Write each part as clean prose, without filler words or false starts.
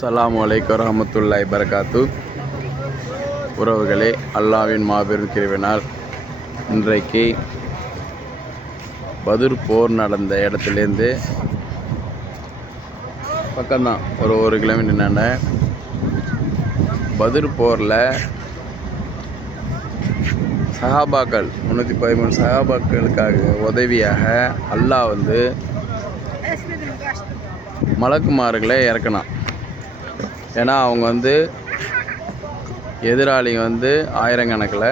அஸ்ஸலாமு அலைக்கும் வரஹ்மத்துல்லாஹி பரகாத்து. உறவுகளே, அல்லாஹ்வின் மாபெரும் கிருபையினால் இன்றைக்கு பத்ர் போர் நடந்த இடத்துலேருந்து பக்கம்தான், ஒரு கிலோமீட்டர் என்னென்ன பத்ர் போரில் சஹாபாக்கள் 313 சஹாபாக்களுக்காக உதவியாக அல்லாஹ் மலக்குமார்களை இறக்கினான். ஏன்னா அவங்க எதிராளிங்க ஆயிரக்கணக்கில்,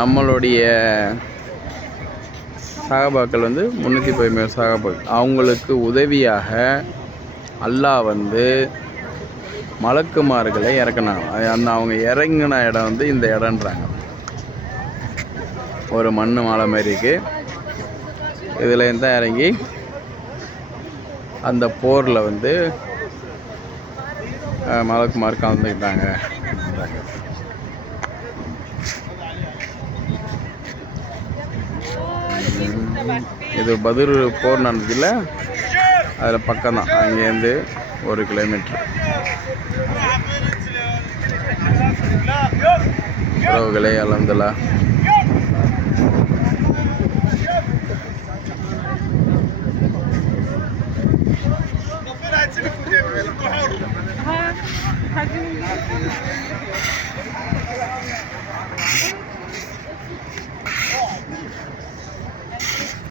நம்மளுடைய சஹாபாக்கள் 313 சஹாபாக்கள். அவங்களுக்கு உதவியாக அல்லாஹ் மலக்குமார்களை இறக்கினாங்க. அவங்க இறங்கின இடம் இந்த இடம்ன்றாங்க. ஒரு மண் மலை மாதிரி இருக்குது. இதில் தான் இறங்கி அந்த போரில் மலக்குமார் கலந்துக்கிட்டாங்க. இது பத்ர் போர் நடந்ததில்ல, அதில் பக்கம்தான், அங்கேருந்து 1 கிலோமீட்டர். உறவுகளே, அல்ஹம்துலில்லாஹ்.